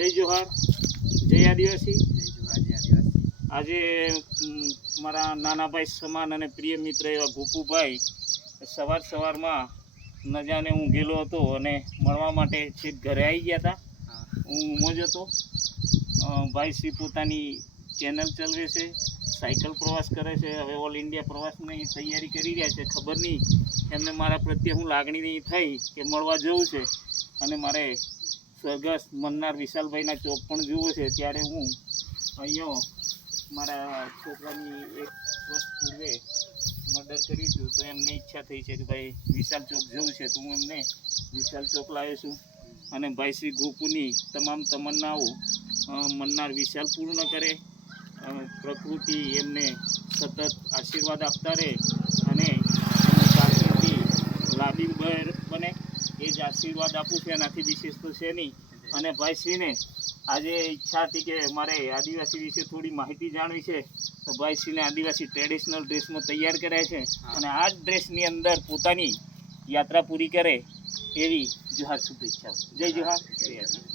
જય જોહાર, જય આદિવાસી। આજે મારા નાના ભાઈ સમાન અને પ્રિય મિત્ર એવા ગોપુભાઈ સવારમાં ન જાણે હું ગયેલો હતો અને મળવા માટે છેક ઘરે આવી ગયા હતા। હું મોજ હતો। ભાઈ શ્રી પોતાની ચેનલ ચલાવે છે, સાયકલ પ્રવાસ કરે છે। હવે ઓલ ઇન્ડિયા પ્રવાસની તૈયારી કરી રહ્યા છે। ખબર નહીં એમને મારા પ્રત્યે હું લાગણી થઈ કે મળવા જવું છે અને મારે સ્વર્ગસ્થ મન્નાર વિશાલભાઈના ચોક પણ જોવું છે। ત્યારે હું અહીંયા મારા છોકરાની 1 વર્ષ પૂર્વે મર્ડર કર્યું હતું, તો એમને ઈચ્છા થઈ છે કે ભાઈ વિશાલ ચોક જવું છે, તો હું એમને વિશાલ ચોક લાવ્યો છું। અને ભાઈ શ્રી ગોપુની તમામ તમન્નાઓ મન્નાર વિશાલ પૂર્ણ કરે, પ્રકૃતિ એમને સતત આશીર્વાદ આપતા રહે અને કારકિર્દી લાંબી બને એ જ આશીર્વાદ આપું છું। એનાથી વિશેષ તો છે નહીં। અને ભાઈશ્રીને આજે ઈચ્છા હતી કે મારે આદિવાસી વિશે થોડી માહિતી જાણવી છે, તો ભાઈશ્રીને આદિવાસી ટ્રેડિશનલ ડ્રેસમાં તૈયાર કર્યા છે અને આ જ ડ્રેસની અંદર પોતાની યાત્રા પૂરી કરે એવી જોહાર શુભેચ્છાઓ। જય જોહાર, જય આદિવાસી।